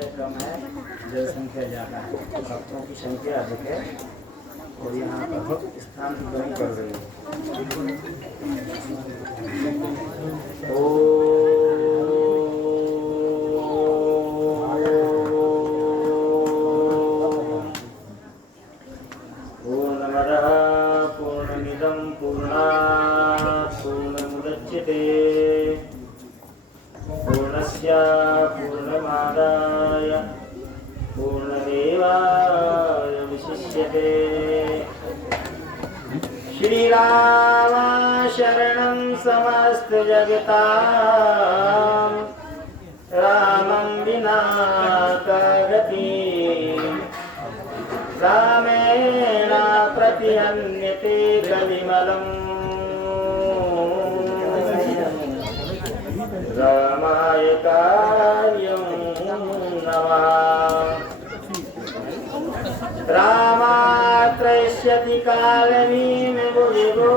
संख्या कम है, जनसंख्या ज़्यादा है, भक्तों की संख्या अधिक है और यहाँ पर भक्त स्थान की कमी कर रही है। पूर्णमदः पूर्णमिदं पूर्णात् पूर्णमुदच्यते पूर्णस्य पूर्णमादाय पूर्णमेवावशिष्यते। श्रीराम शरणं समस्तजगतां रामं विना का गतिः रामेण प्रतिहन्यते कलिमलम् रामाय कार्यं नमः। रामात्रयष्यति कालनीं भुविभो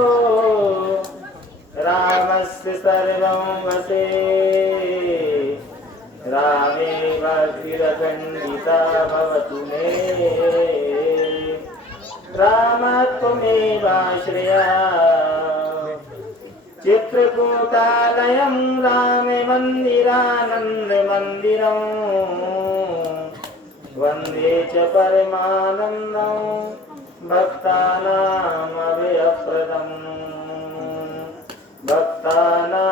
रामस्य सर्वं वसे रामे भक्तिरखण्डिता भवतु मे रामत्वमेवाश्रया। चित्रकूटालयं रामे मन्दिरानन्दमन्दिरम् वन्दे च परमानन्दं भक्तानामभयप्रदम् भक्तानामभयप्रदम्।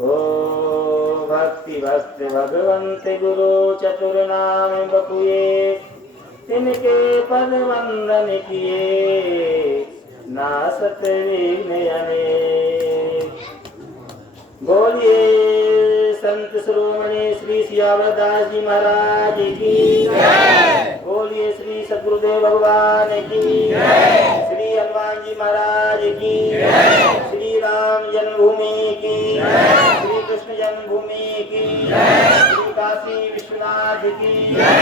ओ भक्ति भक्त भगवन्ते गुरु चतुर्नाम बपुए तिनके पद वंदन किए नासत विघ्न अनेक। बोलिए संत शिरोमणि श्री सियावर दास जी महाराज की जय। बोलिए श्री सद्गुरुदेव भगवान की जय। श्री हनुमान जी महाराज की जय। श्री राम जन्मभूमि की जय। श्री कृष्ण जन्मभूमि की जय। श्री काशी विश्वनाथ की जय।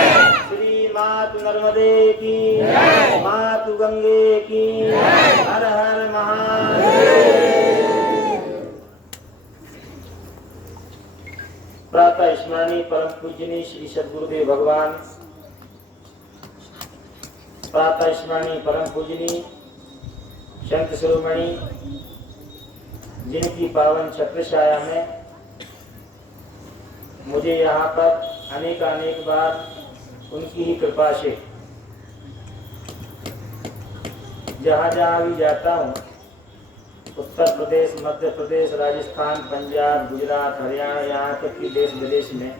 श्री मातु नर्मदे की जय। मातु गंगे की जय। हर हर महादेव। प्रातः स्मरणीय परम पूजनीय श्री सद्गुरुदेव भगवान, प्रातः स्मरणीय परम पूजनीय संत शिरोमणि जिनकी पावन छत्र छाया में मुझे यहाँ पर अनेक बार उनकी ही कृपा से जहाँ भी जाता हूँ, उत्तर प्रदेश, मध्य प्रदेश, राजस्थान, पंजाब, गुजरात, हरियाणा, यहाँ तक कि देश विदेश में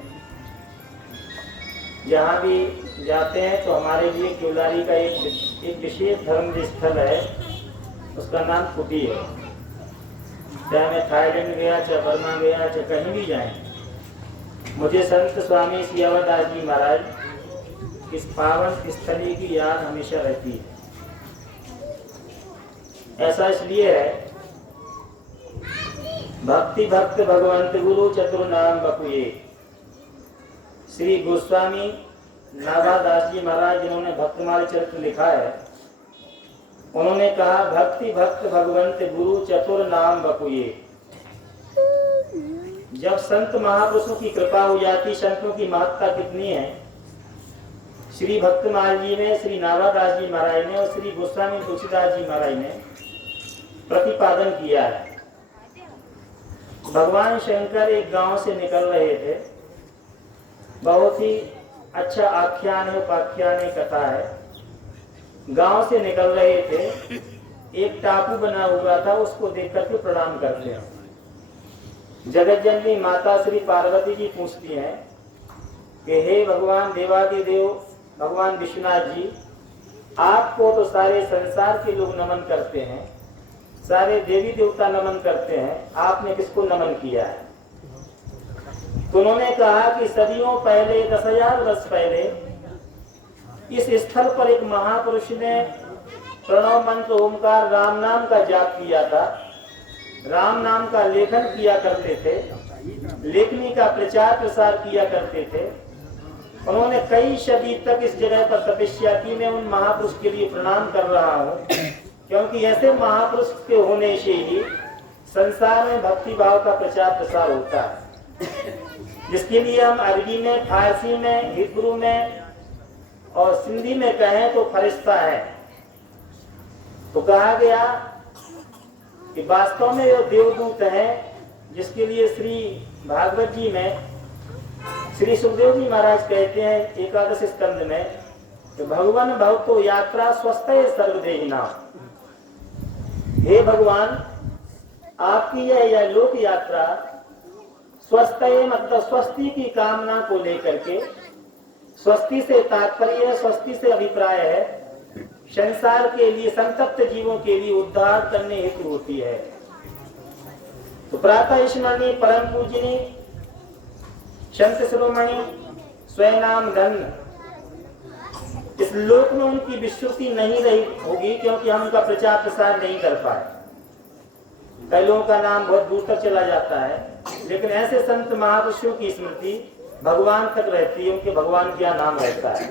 जहाँ भी जाते हैं तो हमारे लिए क्यूलारी का एक विशेष धर्म स्थल है, उसका नाम कुटी है। चाहे मैं थाईलैंड गया, चाहे बर्मा गया, चाहे कहीं भी जाएं, मुझे संत स्वामी सियावर दास जी महाराज इस पावन स्थली की याद हमेशा रहती है। ऐसा इसलिए है, भक्ति भक्त भगवंत गुरु चतुर्नाम बपुए। श्री गोस्वामी नाभादास जी महाराज जिन्होंने भक्तमाल चरित्र लिखा है, उन्होंने कहा भक्ति भक्त भगवंत गुरु चतुर्नाम बपुए। जब संत महापुरुषों की कृपा हो जाती, संतों की महत्ता कितनी है, श्री भक्तमाल जी ने, श्री नाभादास जी महाराज ने और श्री गोस्वामी तुलसीदास जी महाराज ने प्रतिपादन किया है। भगवान शंकर एक गांव से निकल रहे थे, बहुत ही अच्छा आख्यान है, उपाख्यान है, कथा है। गांव से निकल रहे थे, एक टापू बना हुआ था, उसको देख करके प्रणाम करते हैं। जगत जननी माता श्री पार्वती जी पूछती हैं कि हे भगवान देवादिदेव भगवान विश्वनाथ जी, आपको तो सारे संसार के लोग नमन करते हैं, सारे देवी देवता नमन करते हैं, आपने किसको नमन किया है? तो उन्होंने कहा कि सदियों पहले, 10,000 वर्ष पहले इस स्थल पर एक महापुरुष ने प्रणव मंत्र ओमकार राम नाम का जाप किया था, राम नाम का लेखन किया करते थे, लेखनी का प्रचार प्रसार किया करते थे। उन्होंने कई सदी तक इस जगह पर तपस्या की। मैं उन महापुरुष के लिए प्रणाम कर रहा हूँ, क्योंकि ऐसे महापुरुष के होने से ही संसार में भक्ति भाव का प्रचार प्रसार होता है, जिसके लिए हम अरबी में, फारसी में, हिब्रू में और सिंधी में कहें तो फरिश्ता है। तो कहा गया कि वास्तव में वो देवदूत है, जिसके लिए श्री भागवत जी में श्री सुखदेव जी महाराज कहते हैं एकादश स्कंद में कि भगवान भवतो यात्रा स्वस्थ सर्वदेहिना। हे भगवान, आपकी यह लोक यात्रा स्वस्थ मतलब स्वस्ति की कामना को लेकर के, स्वस्ति से तात्पर्य, स्वस्ति से अभिप्राय है संसार के लिए, संतप्त जीवों के लिए उद्धार करने हेतु होती है। तो प्रातः स्मरणी परम पूजनी संत शिरोमणि स्वयं नाम धन्य, इस लोक में उनकी विश्रुति नहीं रही होगी, क्योंकि हम उनका प्रचार प्रसार नहीं कर पाए। कई लोगों का नाम बहुत दूर तक चला जाता है, लेकिन ऐसे संत महापुरुषों की स्मृति भगवान तक रहती है, उनके भगवान का नाम रहता है।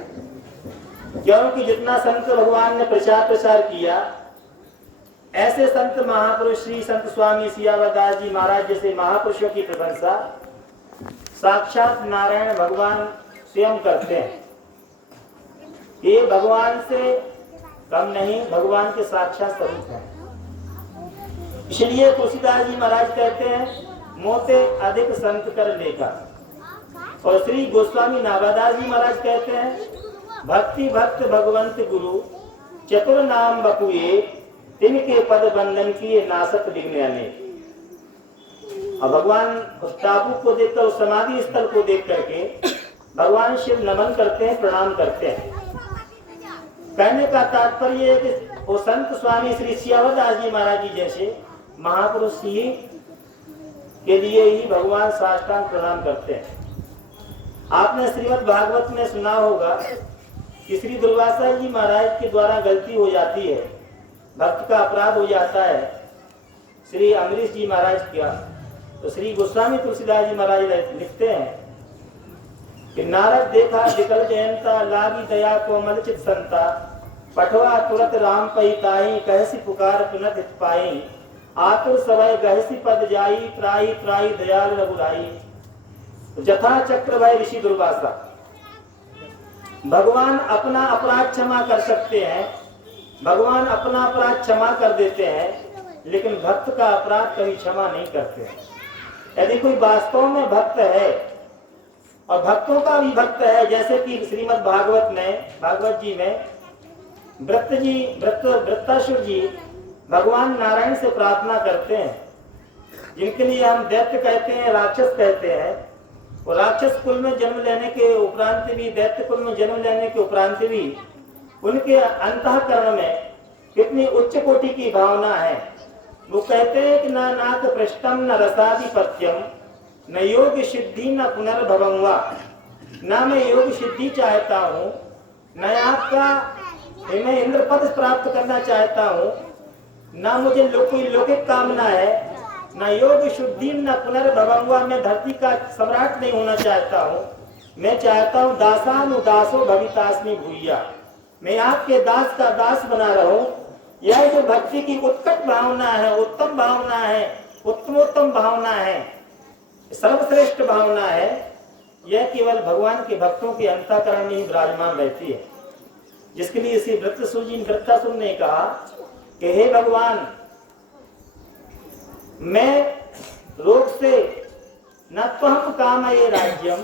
क्योंकि जितना संत भगवान ने प्रचार प्रसार किया, ऐसे संत महापुरुष श्री संत स्वामी सियावरदास जी महाराज जैसे महापुरुषों की प्रशंसा साक्षात नारायण भगवान स्वयं करते हैं। ये भगवान से कम नहीं, भगवान के साक्षात स्वरूप हैं। इसलिए तुलसीदास जी महाराज कहते हैं मोते अधिक संत कर लेखा, और श्री गोस्वामी नाभादास जी महाराज कहते हैं भक्ति भक्त भगवंत गुरु चतुर नाम बपुए, तिनके पद बंधन किए नासक विघ्न अनेक। और भगवान उस टापू को देखकर, उस समाधि स्थल को देख करके भगवान शिव नमन करते हैं, प्रणाम करते हैं। कहने का तात्पर्य है कि वो संत स्वामी श्री सियावरदास जी महाराज जी जैसे महापुरुष ही के लिए ही भगवान साष्टांग प्रणाम करते हैं। आपने श्रीमद् भागवत में सुना होगा कि श्री दुर्वासा जी महाराज के द्वारा गलती हो जाती है, भक्त का अपराध हो जाता है श्री अमरीश जी महाराज का। तो श्री गोस्वामी तुलसीदास जी महाराज लिखते हैं कि नारद देखा विकल जयंता, लागी दया कोमल चित संता, पठवा तुरत राम पई ताई, कहसी पुकार पुनः हित पाई, आतुर सवय गहसी पद जाई, त्राई त्राई दयाल रघुराई। जथा चक्र भय ऋषि दुर्वासा। भगवान अपना अपराध क्षमा कर सकते हैं, भगवान अपना अपराध क्षमा कर देते हैं, लेकिन भक्त का अपराध कभी क्षमा नहीं करते हैं। यदि कोई वास्तव में भक्त है और भक्तों का भी भक्त है, जैसे कि श्रीमद् भागवत में, भागवत जी में वृत्तासुर जी भगवान नारायण से प्रार्थना करते हैं, जिनके लिए हम दैत्य कहते हैं, राक्षस कहते हैं। और राक्षस कुल में जन्म लेने के उपरांत भी, दैत्य कुल में जन्म लेने के उपरांत भी उनके अंतःकरण में कितनी उच्च कोटि की भावना है। वो कहते हैं कि न नाक पृष्ठम न रसाधिपत्यम, न योग सिद्धि न पुनर्भवंवा। न मैं योग सिद्धि चाहता हूँ, न आपका मैं इंद्र पद प्राप्त करना चाहता हूँ, न मुझे कोई लौकिक कामना है, न योग शुद्धि न पुनर्भवंवा। मैं धरती का सम्राट नहीं होना चाहता हूँ, मैं चाहता हूँ दासानुदासो भवितास्मि भूया, मैं आपके दास का दास बना रहूं। यह जो भक्ति की उत्कट भावना है, उत्तम भावना है, उत्तमोत्तम भावना है, सर्वश्रेष्ठ भावना है, यह केवल भगवान के भक्तों के अंतःकरण में ही विराजमान रहती है। जिसके लिए इसी वृत्तासुर ने कहा कि हे भगवान, मैं रोग से न त्वं कामये राज्यम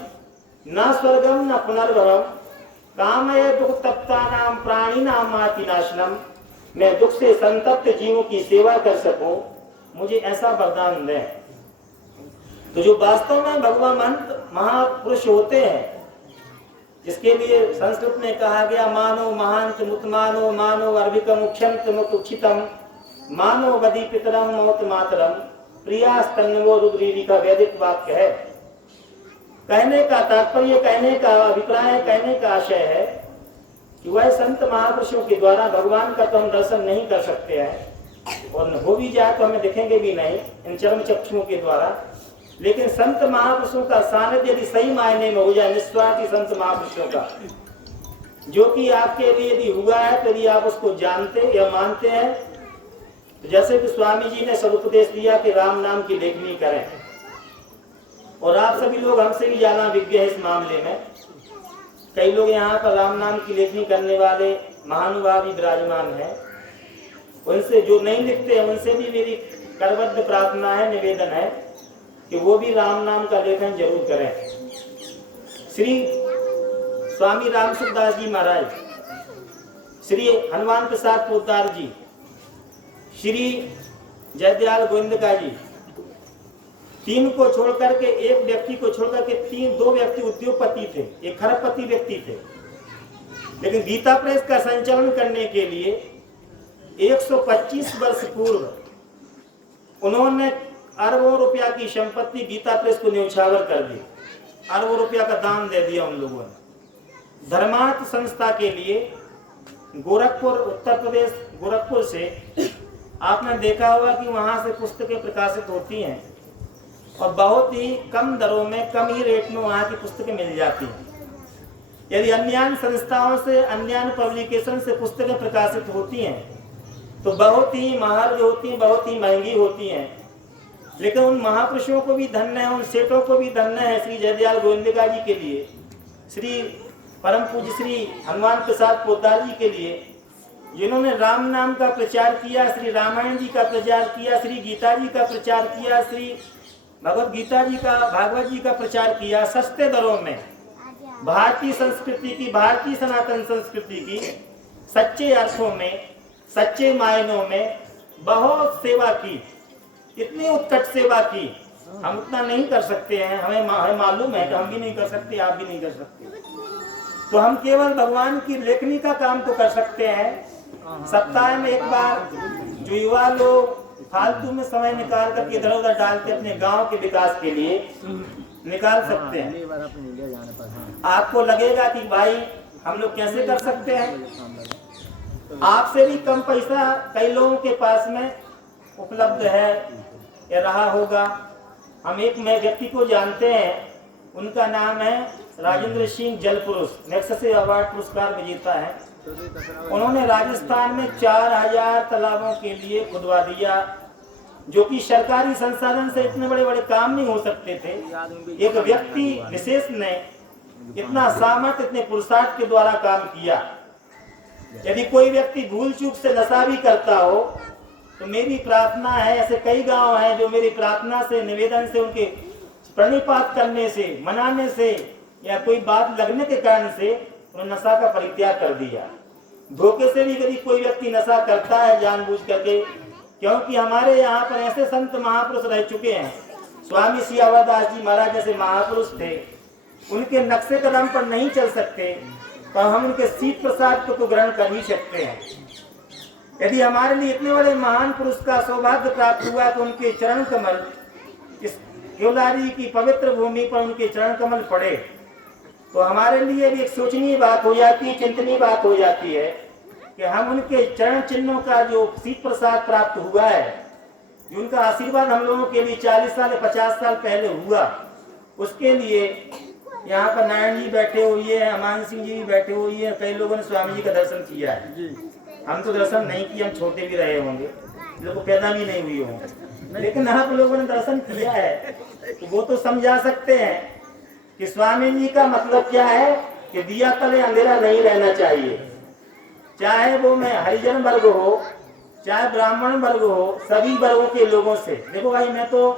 न स्वर्गम न पुनर्भवम, कामये दुख तप्तानाम प्राणिनाम मातिनाशनम। मैं दुख से संतप्त जीवों की सेवा कर सकूं, मुझे ऐसा वरदान दें। तो जो वास्तव में भगवान महापुरुष होते हैं, जिसके लिए संस्कृत में कहा गया मानो महांत मुतमानो, मानो अर्भिकम उक्षंत मुक्षितम, मानो बदी पितरम मौत मातरम, प्रियास्तन्वो रुद्रीरी का वैदिक वाक्य है। कहने का तात्पर्य, कहने का अभिप्राय, कहने का आशय है कि वह संत महापुरुषों के द्वारा भगवान का तो हम दर्शन नहीं कर सकते हैं, और हो भी जाए तो हमें दिखेंगे भी नहीं इन चरम चक्षुओं के द्वारा। लेकिन संत महापुरुषों का सानिध्य यदि सही मायने में हो जाए, निस्वार्थी संत महापुरुषों का, जो कि आपके लिए यदि हुआ है, तो यदि आप उसको जानते या मानते हैं, तो जैसे कि स्वामी जी ने सदुपदेश दिया कि राम नाम की लेखनी करें, और आप सभी लोग हमसे भी ज्यादा विज्ञ है इस मामले में। कई लोग यहाँ पर राम नाम की लेखनी करने वाले महानुभाव भी विराजमान है, उनसे जो नहीं लिखते हैं उनसे भी मेरी करबद्ध प्रार्थना है, निवेदन है कि वो भी राम नाम का लेखन जरूर करें। श्री स्वामी रामसुखदास जी महाराज, श्री हनुमान प्रसाद पोद्दार जी, श्री जयदयाल गोविंदका जी, तीन को छोड़कर के, एक व्यक्ति को छोड़कर के दो व्यक्ति उद्योगपति थे, एक खरबपति व्यक्ति थे। लेकिन गीता प्रेस का संचालन करने के लिए 125 वर्ष पूर्व उन्होंने अरबों रुपया की संपत्ति गीता प्रेस को न्यौछावर कर दी, अरबों रुपया का दान दे दिया उन लोगों ने धर्मार्थ संस्था के लिए। गोरखपुर, उत्तर प्रदेश गोरखपुर से आपने देखा होगा कि वहां से पुस्तकें प्रकाशित होती हैं और बहुत ही कम दरों में, कम ही रेट में वहां की पुस्तकें मिल जाती हैं। यदि अन्य संस्थाओं से, अन्य पब्लिकेशन से पुस्तकें प्रकाशित होती हैं तो बहुत ही महंगी होती हैं, बहुत ही महंगी होती हैं। लेकिन उन महापुरुषों को भी धन्य है, उन सेठों को भी धन्य है, श्री जयदयाल गोविंदका जी के लिए, श्री परम पूज्य श्री हनुमान प्रसाद पोद्दार जी के लिए, जिन्होंने राम नाम का प्रचार किया, श्री रामायण जी का प्रचार किया, श्री गीता जी का प्रचार किया, श्री भगवत गीता जी का, भागवत जी का प्रचार किया, सस्ते दरों में भारतीय संस्कृति की, भारतीय सनातन संस्कृति की सच्चे अर्थों में, सच्चे मायनों में बहुत सेवा की, इतनी उत्कट सेवा की। हम उतना नहीं कर सकते हैं, हमें मालूम है कि हम भी नहीं कर सकते, आप भी नहीं कर सकते। तो हम केवल भगवान की लेखनी का काम तो कर सकते हैं। सप्ताह में एक बार जो युवा लोग फालतू में समय निकाल कर इधर उधर डालते अपने गांव के विकास के लिए निकाल सकते हैं। आपको लगेगा कि भाई हम लोग कैसे कर सकते हैं, आपसे भी कम पैसा कई लोगों के पास में उपलब्ध है या रहा होगा। हम एक व्यक्ति को जानते हैं, उनका नाम है राजेंद्र सिंह जल पुरुष, मैग्सेसे अवार्ड पुरस्कार विजेता है। उन्होंने राजस्थान में 4000 तालाबों के लिए खुदवा दिया, जो कि सरकारी संसाधन से इतने बड़े बड़े काम नहीं हो सकते थे। एक व्यक्ति विशेष ने इतना सामर्थ्य, इतने पुरुषार्थ के द्वारा काम किया। यदि कोई व्यक्ति भूल चूक से नशा भी करता हो तो मेरी प्रार्थना है, ऐसे कई गांव हैं जो मेरी प्रार्थना से, निवेदन से, उनके प्रणिपात करने से, मनाने से या कोई बात लगने के कारण से उन्होंने नशा का परित्याग कर दिया। धोखे से भी यदि कोई व्यक्ति नशा करता है जानबूझ करके, क्योंकि हमारे यहाँ पर ऐसे संत महापुरुष रह चुके हैं, स्वामी श्री अमरदास जी महाराज जैसे महापुरुष थे, उनके नक्शे कदम पर नहीं चल सकते तो हम उनके शीत प्रसाद को तो ग्रहण कर ही सकते हैं। यदि हमारे लिए इतने बड़े महान पुरुष का सौभाग्य प्राप्त हुआ तो उनके चरण कमल, इस केवलारी की पवित्र भूमि पर उनके चरण कमल पड़े तो हमारे लिए भी एक सोचनीय बात हो जाती है, चिंतनीय बात हो जाती है कि हम उनके चरण चिन्हों का जो शीत प्रसाद प्राप्त हुआ है, जो उनका आशीर्वाद हम लोगों के लिए 40 साल 50 साल पहले हुआ, उसके लिए यहाँ पर नारायण जी बैठे हुए हैं, अमान सिंह जी भी बैठे हुए हैं, कई लोगों ने स्वामी जी का दर्शन किया है। हम तो दर्शन नहीं किए, हम छोटे भी रहे होंगे, लोगों को पैदा भी नहीं हुई होंगे, लेकिन आप लोगों ने दर्शन किया है तो वो तो समझा सकते हैं कि स्वामी जी का मतलब क्या है कि दिया तले अंधेरा नहीं रहना चाहिए। चाहे वो मैं हरिजन वर्ग हो, चाहे ब्राह्मण वर्ग हो, सभी वर्गों के लोगों से। देखो भाई, मैं तो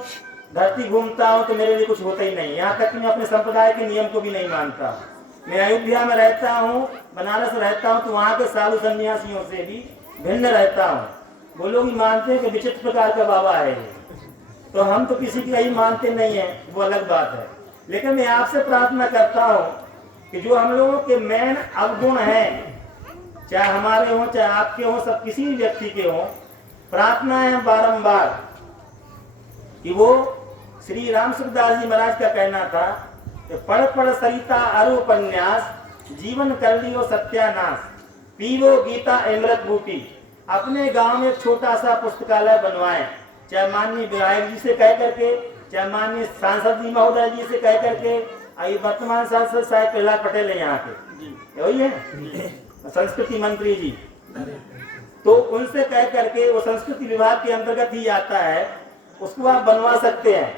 धरती घूमता हूँ तो मेरे लिए कुछ होता ही नहीं, यहाँ तक कि मैं अपने संप्रदाय के नियम को भी नहीं मानता। मैं अयोध्या में रहता हूँ, बनारस रहता हूँ, तो वहाँ के साधु सन्यासियों से भी भिन्न रहता हूँ। वो लोग मानते हैं कि विचित्र प्रकार का बाबा है, तो हम तो किसी की यही मानते नहीं है, वो अलग बात है। लेकिन मैं आपसे प्रार्थना करता हूँ कि जो हम लोगों के मेन अवगुण हैं, चाहे हमारे हों चाहे आपके हों, सब किसी भी व्यक्ति के हों, प्रार्थना है बारंबार कि वो श्री रामसुखदास जी महाराज का कहना था कि पढ़ पढ़ सरिता अरु उपन्यास, जीवन कर लियो सत्यानाश, पीवो गीता अमृत बूटी। अपने गांव में एक छोटा सा पुस्तकालय बनवाएं, चाहे माननीय विधायक जी से कह करके, चाहे माननीय सांसद जी महोदय जी से कह करके। वर्तमान सांसद साहब प्रहलाद पटेल है यहाँ के, वही है संस्कृति मंत्री जी। तो उनसे कह करके, वो संस्कृति विभाग के अंतर्गत ही आता है, उसको आप बनवा सकते हैं।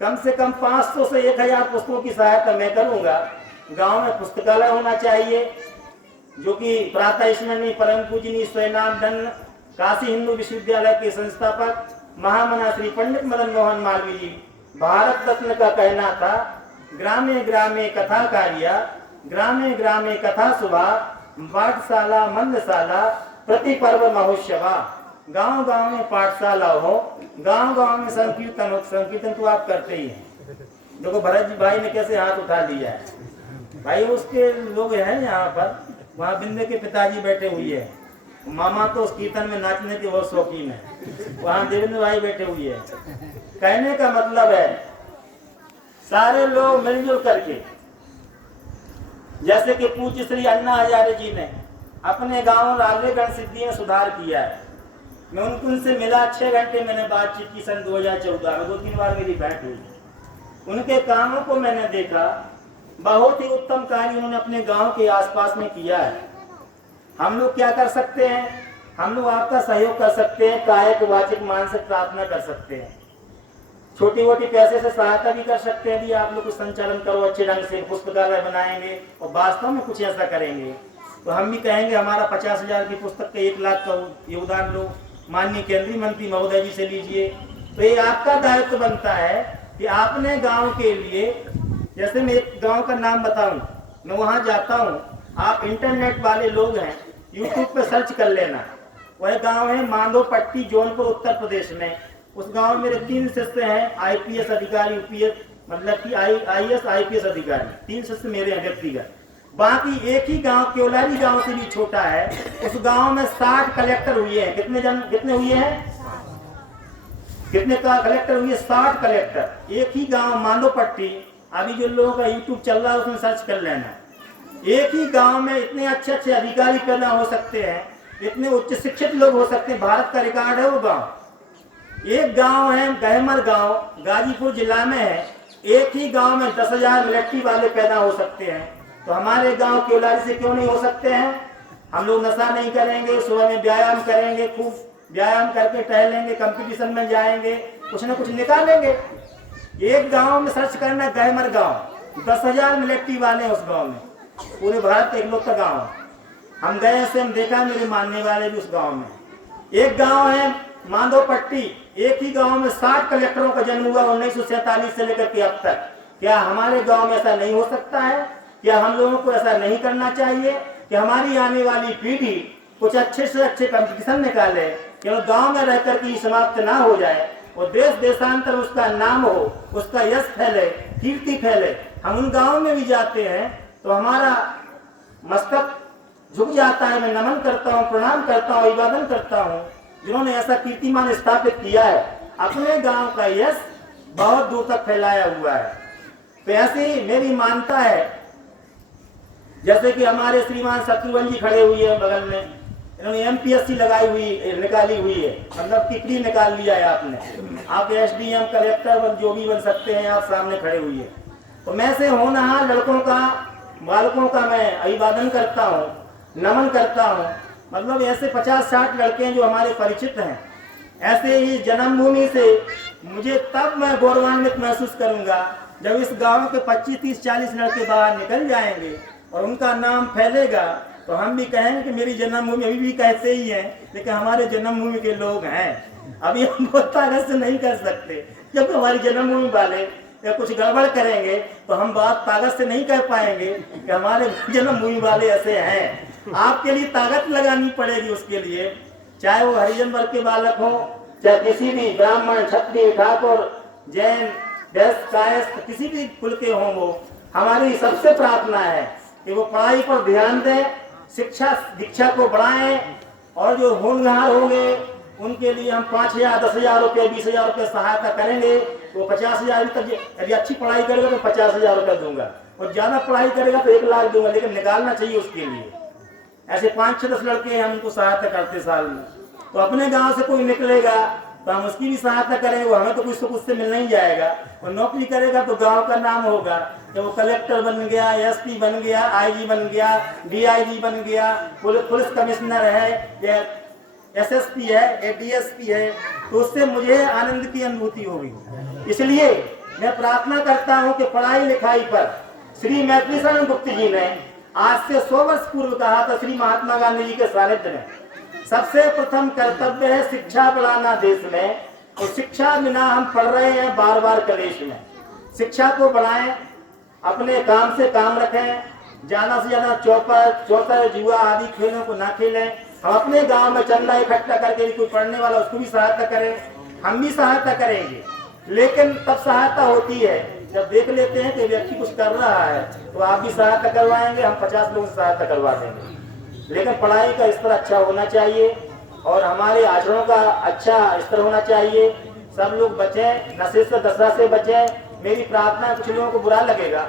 कम से कम 500 से 1000 पुस्तकों की सहायता मैं करूंगा। गांव में पुस्तकालय होना चाहिए, जो कि प्रातः स्मरणीय परम पूजनीय स्वयं धन्य काशी हिंदू विश्वविद्यालय के संस्थापक महामना श्री पंडित मदन मोहन मालवीय जी भारत रत्न का कहना था, ग्रामे ग्रामे कथा कार्या, ग्रामे ग्रामे कथा सुभा, पाठशाला मंदशाला प्रति पर्व महोत्सवा। गांव गांव में पाठशाला हो, गांव गांव में संकीर्तन हो। संकीर्तन तो आप करते ही हैं। देखो भरत जी भाई ने कैसे हाथ उठा लिया है, भाई उसके लोग हैं यहाँ पर। वहाँ बिंदे के पिताजी बैठे हुए हैं, मामा तो उस कीर्तन में नाचने के बहुत शौकीन है। वहाँ देवेंद्र भाई बैठे हुए हैं। कहने का मतलब है सारे लोग मिलजुल करके, जैसे कि पूज्य श्री अन्ना हजारे जी ने अपने गांव राजगढ़ सिद्धि में सुधार किया है। मैं उनसे मिला, 6 घंटे मैंने बातचीत की। सन 2014 में 2-3 बार मेरी भेंट हुई। उनके कामों को मैंने देखा, बहुत ही उत्तम कार्य उन्होंने अपने गांव के आसपास में किया है। हम लोग क्या कर सकते हैं? हम लोग आपका सहयोग कर सकते हैं, कायिक वाचिक मानसिक प्रार्थना कर सकते हैं, छोटी मोटी पैसे से सहायता भी कर सकते हैं। यदि आप लोग कुछ संचालन करो अच्छे ढंग से, पुस्तकालय बनाएंगे और वास्तव में कुछ ऐसा करेंगे, तो हम भी कहेंगे हमारा 50,000 की पुस्तक के 1 लाख का योगदान लो, माननीय केंद्रीय मंत्री महोदय जी से लीजिए। तो ये आपका दायित्व बनता है कि आपने गांव के लिए, जैसे मैं एक गांव का नाम बताऊं, मैं वहां जाता हूं, आप इंटरनेट वाले लोग हैं, यूट्यूब पे सर्च कर लेना। वह गांव है मांडोपट्टी, जौनपुर, उत्तर प्रदेश में। उस गांव में मेरे 3 शिष्य हैं, IPS अधिकारी, UPS मतलब कि IAS IPS अधिकारी। 3 शिष्य मेरे हैं व्यक्तिगत। बाकी एक ही गांव, केवलारी गांव से भी छोटा है, उस गांव में 60 कलेक्टर हुए हैं। कितने हुए हैं? कितने का कलेक्टर हुए? 60 कलेक्टर। एक ही गांव मांडोपट्टी, अभी जो लोगों का यूट्यूब चल रहा है उसमें सर्च कर लेना। एक ही गांव में इतने अच्छे अच्छे अधिकारी पैदा हो सकते हैं, इतने उच्च शिक्षित लोग हो सकते हैं। भारत का रिकॉर्ड है वो गांव। एक गांव है गहमर गांव, गाजीपुर जिला में है। एक ही गांव में 10,000 मिलिट्री वाले पैदा हो सकते हैं। तो हमारे गांव केवलारी से क्यों नहीं हो सकते हैं? हम लोग नशा नहीं करेंगे, सुबह में व्यायाम करेंगे, खूब व्यायाम करके टहलेंगे, कंपटीशन में जाएंगे, कुछ न कुछ निकालेंगे। एक गांव में सर्च करना, गहमर गांव, 10,000 मिलिट्री वाले उस गांव में। पूरे भारत इकलौता गांव है। हम गए से हम देखा, मेरे मानने वाले भी उस गांव में। एक गांव है मांडोपट्टी, एक ही गांव में 60 कलेक्टरों का जन्म हुआ 1947 से लेकर के अब तक। क्या हमारे गांव में ऐसा नहीं हो सकता है? क्या हम लोगों को ऐसा नहीं करना चाहिए कि हमारी आने वाली पीढ़ी कुछ अच्छे से अच्छे कंपटीशन निकाले, केवल गांव में रहकर के समाप्त ना हो जाए और देश देशांतर उसका नाम हो, उसका यश फैले, कीर्ति फैले। हम उन गाँव में भी जाते हैं तो हमारा मस्तक झुक जाता है। मैं नमन करता हूँ, प्रणाम करता हूँ, अभिवादन करता हूँ जिन्होंने ऐसा कीर्तिमान स्थापित किया है। अपने गांव का यश बहुत दूर तक फैलाया हुआ है। तो ऐसी मेरी मानता है, जैसे कि हमारे श्रीमान शत्रुघ्न जी खड़े हुए हैं बगल में, इन्होंने MPSC निकाली हुई है, मतलब टिकरी निकाल लिया है आपने। आप SDM कलेक्टर जो भी बन सकते हैं, आप सामने खड़े हुए हैं। तो मैं से होनहार लड़कों का, बालकों का मैं अभिवादन करता हूँ, नमन करता हूँ। मतलब ऐसे 50-60 लड़के हैं जो हमारे परिचित हैं। ऐसे ही जन्मभूमि से मुझे तब मैं गौरवान्वित महसूस करूंगा जब इस गांव के 25, 30, 40 लड़के बाहर निकल जाएंगे और उनका नाम फैलेगा, तो हम भी कहेंगे कि मेरी जन्मभूमि, अभी भी कहते ही हैं, लेकिन हमारे जन्मभूमि के लोग हैं। अभी हम बहुत ताकत से नहीं कर सकते, जब हमारी जन्मभूमि वाले या कुछ गड़बड़ करेंगे तो हम बात ताकत से नहीं कर पाएंगे कि हमारे जन्मभूमि वाले ऐसे हैं। आपके लिए ताकत लगानी पड़ेगी उसके लिए, चाहे वो हरिजन वर्ग के बालक हो, चाहे किसी भी ब्राह्मण, क्षत्रिय, ठाकुर, जैन, वैश्य, कायस्थ, किसी भी कुल के हों। वो हमारी सबसे प्रार्थना है कि वो पढ़ाई पर ध्यान दें, शिक्षा दीक्षा को बढ़ाएं, और जो होनहार होंगे उनके लिए हम 5,000, 10,000 रुपये, 20,000 रुपये सहायता करेंगे। तो 50,000 तक, यदि अच्छी पढ़ाई करेगा तो 50,000 रुपये दूंगा, और ज्यादा पढ़ाई करेगा तो 1 लाख दूंगा, लेकिन निकालना चाहिए उसके लिए। ऐसे 5-6-10 लड़के हम उनको सहायता करते साल में। तो अपने गांव से कोई निकलेगा तो हम उसकी भी सहायता करेंगे, वो हमें तो कुछ से मिल नहीं जाएगा। और नौकरी करेगा तो गांव का नाम होगा, जब वो कलेक्टर बन गया, SP बन गया, IG बन गया, DIG बन गया, पुलिस कमिश्नर है, या एसएसपी है, डीएसपी है, तो उससे मुझे आनंद की अनुभूति होगी। इसलिए मैं प्रार्थना करता हूं कि पढ़ाई लिखाई पर श्री मैथिली शरण गुप्त जी ने आज से 100 वर्ष पूर्व कहा था, श्री महात्मा गांधी जी के सानिध्य में, सबसे प्रथम कर्तव्य है शिक्षा बढ़ाना देश में, और शिक्षा बिना हम पढ़ रहे हैं बार बार कलेश में। शिक्षा को बढ़ाएं, अपने काम से काम रखें, ज्यादा से ज्यादा चौपर जुआ आदि खेलों को ना खेलें। हम अपने गांव में चंदा इकट्ठा करके कोई पढ़ने वाला उसको भी सहायता करें, हम भी सहायता करेंगे, लेकिन तब सहायता होती है जब देख लेते हैं कि व्यक्ति कुछ कर रहा है तो आप भी सहायता करवाएंगे, हम 50 लोगों से सहायता करवा देंगे। लेकिन पढ़ाई का स्तर अच्छा होना चाहिए और हमारे आचरणों का अच्छा स्तर होना चाहिए। सब लोग बचें, नशे से दशा से बचें। मेरी प्रार्थना, कुछ लोगों को बुरा लगेगा,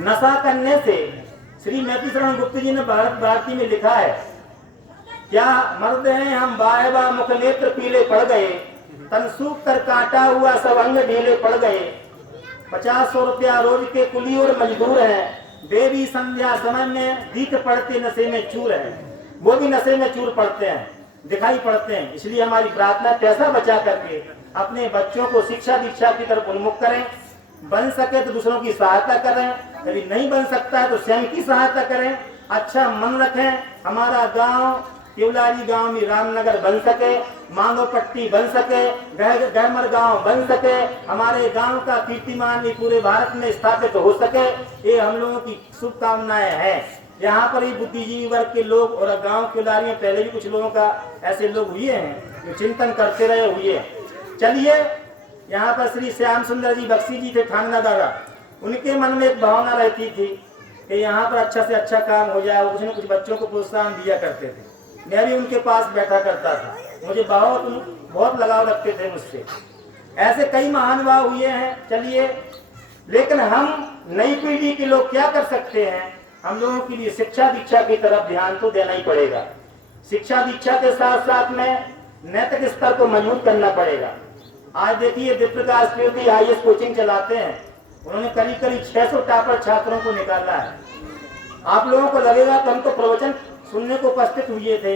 नशा करने से श्री मैथिली शरण गुप्त जी ने भारत भारती में लिखा है, क्या मर्द हैं हम बाएबा मुख नेत्र पीले पड़ गए, तन सूख कर काटा हुआ सब अंग ढीले पड़ गए। 50-100 रुपया रोज के कुली और मजदूर हैं, देवी संध्या समय में दीख पड़ते नशे में चूर हैं। वो भी नशे में चूर पड़ते हैं, दिखाई पड़ते हैं। इसलिए हमारी प्रार्थना, पैसा बचा करके अपने बच्चों को शिक्षा दीक्षा की तरफ उन्मुख करें। बन सके तो दूसरों की सहायता करें, यदि नहीं बन सकता है तो स्वयं की सहायता करें। अच्छा मन रखें, हमारा गांव केवलारी गांव में रामनगर बन सके, मांगो पट्टी बन सके, गहमर गांव बन सके, हमारे गांव का कीर्तिमान भी पूरे भारत में स्थापित हो सके, ये हम लोगों की शुभकामनाएं हैं। यहाँ पर ही बुद्धिजीवी वर्ग के लोग और गांव केवलारी में पहले भी कुछ लोगों का ऐसे लोग हुए हैं जो चिंतन करते रहे हुए। चलिए, यहाँ पर श्री श्याम सुंदर जी बख्शी जी थे थाना दादा, उनके मन में एक भावना रहती थी कि यहाँ पर अच्छा से अच्छा काम हो जाए। कुछ न कुछ बच्चों को प्रोत्साहन दिया करते थे, मैं भी उनके पास बैठा करता था, मुझे बहुत लगाव रखते थे मुझसे। ऐसे कई महानुभाव हुए हैं। चलिए, लेकिन हम नई पीढ़ी के लोग क्या कर सकते हैं, हम लोगों के लिए शिक्षा दीक्षा की तरफ ध्यान तो देना ही पड़ेगा। शिक्षा दीक्षा के साथ साथ में नैतिक स्तर को मजबूत करना पड़ेगा। आज देखिए, दीपप्रकाश कीर्ति IAS कोचिंग चलाते हैं, उन्होंने करीब 600 टॉपर छात्रों को निकाला है। आप लोगों को लगेगा कि हम तो प्रवचन सुनने को उपस्थित हुए थे,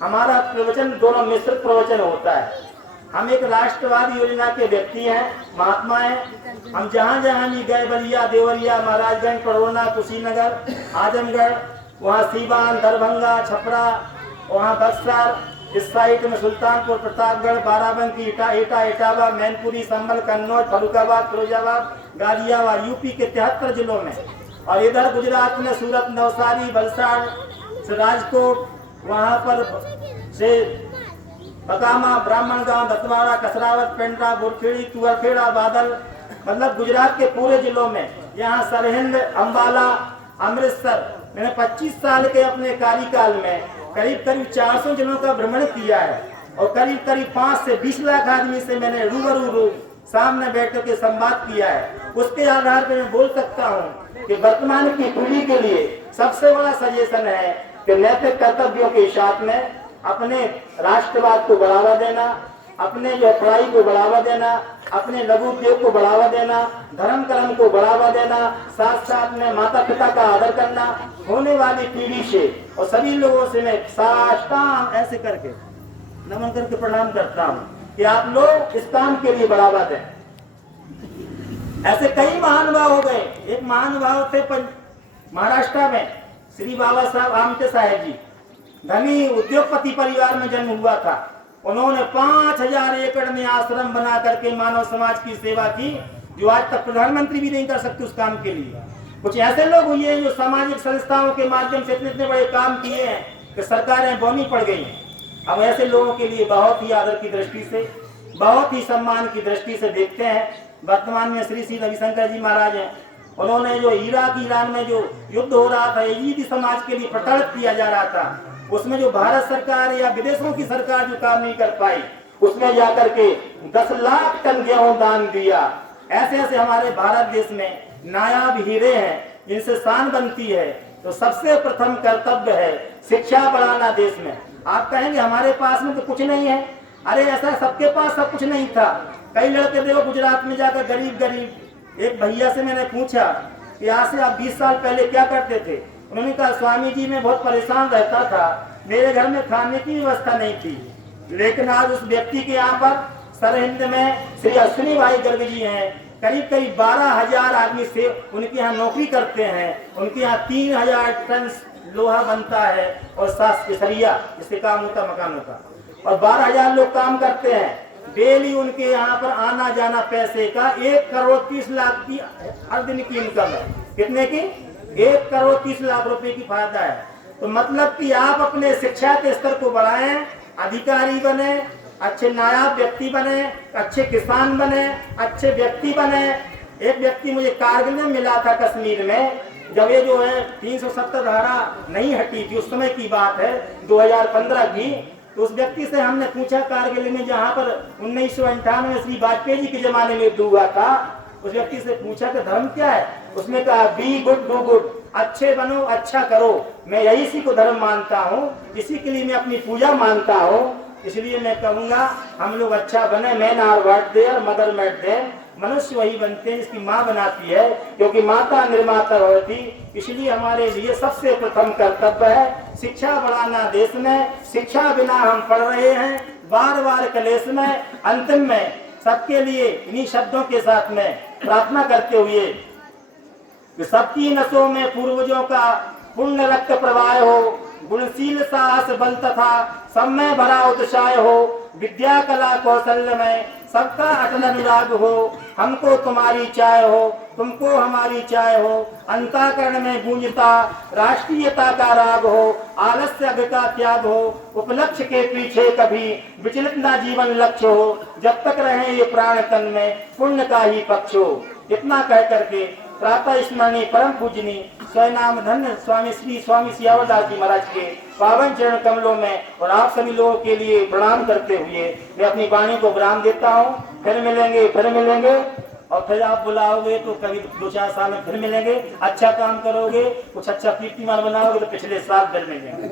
हमारा प्रवचन दोनों मिश्रित प्रवचन होता है। हम एक राष्ट्रवादी योजना के व्यक्ति हैं, महात्मा हैं। हम जहाँ जहाँ भी गए, बलिया, देवरिया, महाराजगंज, पड़ोना, कुशीनगर, आजमगढ़, वहाँ सीवान, दरभंगा, छपरा, वहाँ बक्सर, इस साइड में सुल्तानपुर, प्रतापगढ़, बाराबंकी, इटावा, मैनपुरी, संभल, कन्नौज, फरुखाबाद, फिरोजाबाद, गाजियाबाद, यूपी के 73 जिलों में, और इधर गुजरात में सूरत, नवसारी, वलसाड़, राजकोट, वहाँ पर से बकामा, ब्राह्मण गांव, दत्तवाड़ा, कसरावत, पेंड्रा, बुरखेड़ी, तुअरखेड़ा, बादल, मतलब गुजरात के पूरे जिलों में, यहाँ सरहिंद, अंबाला, अमृतसर। मैंने 25 साल के अपने कार्यकाल में करीब 400 जिलों का भ्रमण किया है, और करीब 5 से 20 लाख आदमी से मैंने रूबरू सामने बैठ के संवाद किया है। उसके आधार पर मैं बोल सकता हूँ कि वर्तमान की पीढ़ी के लिए सबसे बड़ा सजेशन है कि नैतिक कर्तव्यों के साथ में अपने राष्ट्रवाद को बढ़ावा देना, अपने जो पढ़ाई को बढ़ावा देना, अपने लघु उद्योग को बढ़ावा देना, धर्म कर्म को बढ़ावा देना, साथ साथ में माता पिता का आदर करना। होने वाली पीढ़ी से और सभी लोगों से मैं साष्टांग ऐसे करके नमन करके प्रणाम करता हूँ कि आप लोग इस काम के लिए बढ़ावा दें। ऐसे कई महानुभाव हो गए। एक महानुभाव थे महाराष्ट्र में, श्री बाबा साहब आमटे साहेब जी, धनी उद्योगपति परिवार में जन्म हुआ था। उन्होंने 5000 एकड़ में आश्रम बना करके मानव समाज की सेवा की, जो आज तक प्रधानमंत्री भी नहीं कर सकते उस काम के लिए। कुछ ऐसे लोग हुए हैं जो सामाजिक संस्थाओं के माध्यम से इतने बड़े काम किए हैं कि सरकारें बौनी पड़ गई हैं। अब ऐसे लोगों के लिए बहुत ही आदर की दृष्टि से, बहुत ही सम्मान की दृष्टि से देखते हैं। वर्तमान में श्री रविशंकर जी महाराज हैं, उन्होंने जो इराक ईरान में जो युद्ध हो रहा था, यजीदी समाज के लिए प्रताड़ित किया जा रहा था, उसमें जो भारत सरकार या विदेशों की सरकार जो काम नहीं कर पाई, उसमें जाकर के 10 लाख टन गेहूं दान दिया। ऐसे ऐसे हमारे भारत देश में नायाब हीरे हैं जिनसे शान बनती है। तो सबसे प्रथम कर्तव्य है शिक्षा बढ़ाना देश में। आप कहेंगे हमारे पास में तो कुछ नहीं है, अरे ऐसा सबके पास सब कुछ नहीं था। कई लड़के देखो गुजरात में जाकर गरीब, एक भैया से मैंने पूछा कि आज से आप 20 साल पहले क्या करते थे। उन्होंने कहा स्वामी जी मैं बहुत परेशान रहता था, मेरे घर में खाने की व्यवस्था नहीं थी, लेकिन आज उस व्यक्ति के यहाँ पर सरहिंद में श्री अश्विनी भाई गर्ग जी हैं, करीब करीब 12,000 आदमी से उनके यहाँ नौकरी करते हैं। उनके यहाँ 3,000 टन लोहा बनता है और 7 सरिया जिससे काम होता मकानों का, और 12,000 लोग काम करते हैं। डेली उनके यहाँ पर आना जाना पैसे का 1,30,00,000 की हर दिन की इनकम है। कितने की? 1,30,00,000 रुपए की फायदा है। तो मतलब कि आप अपने शिक्षा के स्तर को बढ़ाएं, अधिकारी बने, अच्छे नायाब व्यक्ति बने, अच्छे किसान बने, अच्छे व्यक्ति बने। एक व्यक्ति मुझे कारगिल में मिला था कश्मीर में, जब ये जो है 370 धारा नहीं हटी थी, उस समय की बात है 2015 की। तो उस व्यक्ति से हमने पूछा कारगिल में जहाँ पर 1998 में श्री वाजपेयी जी के जमाने में युद्ध हुआ था, उस व्यक्ति से पूछा कि धर्म क्या है? उसने कहा बी गुड डू गुड, अच्छे बनो अच्छा करो। मैं यही इसी को धर्म मानता हूँ, इसी के लिए मैं अपनी पूजा मानता हूँ। इसलिए मैं कहूँगा हम लोग अच्छा बने। मैन आर व्हाट दे और मदर मेड दे, मनुष्य वही बनते हैं जिसकी माँ बनाती है, क्योंकि माता निर्माता होती। इसलिए हमारे लिए सबसे प्रथम कर्तव्य है शिक्षा बढ़ाना देश में। शिक्षा बिना हम पढ़ रहे हैं बार बार कलेश में। अंतिम में सबके लिए इन्हीं शब्दों के साथ में प्रार्थना करते हुए कि सबकी नसों में पूर्वजों का पुण्य रक्त प्रवाह हो, गुणशील साहस बल तथा सब में भरा उत्साह हो, विद्या कला कौशल्य में सबका अटल अनुराग हो। हमको तुम्हारी चाय हो, तुमको हमारी चाय हो, अंतःकरण में गूंजता राष्ट्रीयता का राग हो, आलस्य अघ का त्याग हो, उपलक्ष्य के पीछे कभी विचलित ना जीवन लक्ष्य हो, जब तक रहे ये प्राण तन में पुण्य का ही पक्ष हो। इतना कह करके प्रातः स्मरणीय परम पूजनी स्वयं धन्य स्वामी श्री सियावरदास जी महाराज के पावन चरण कमलों में और आप सभी लोगों के लिए प्रणाम करते हुए मैं अपनी वाणी को विराम देता हूँ। फिर मिलेंगे और फिर आप बुलाओगे तो कभी 2-4 साल में फिर मिलेंगे। अच्छा काम करोगे, कुछ अच्छा कीर्तिमान बनाओगे तो पिछले साल फिर मिलेंगे।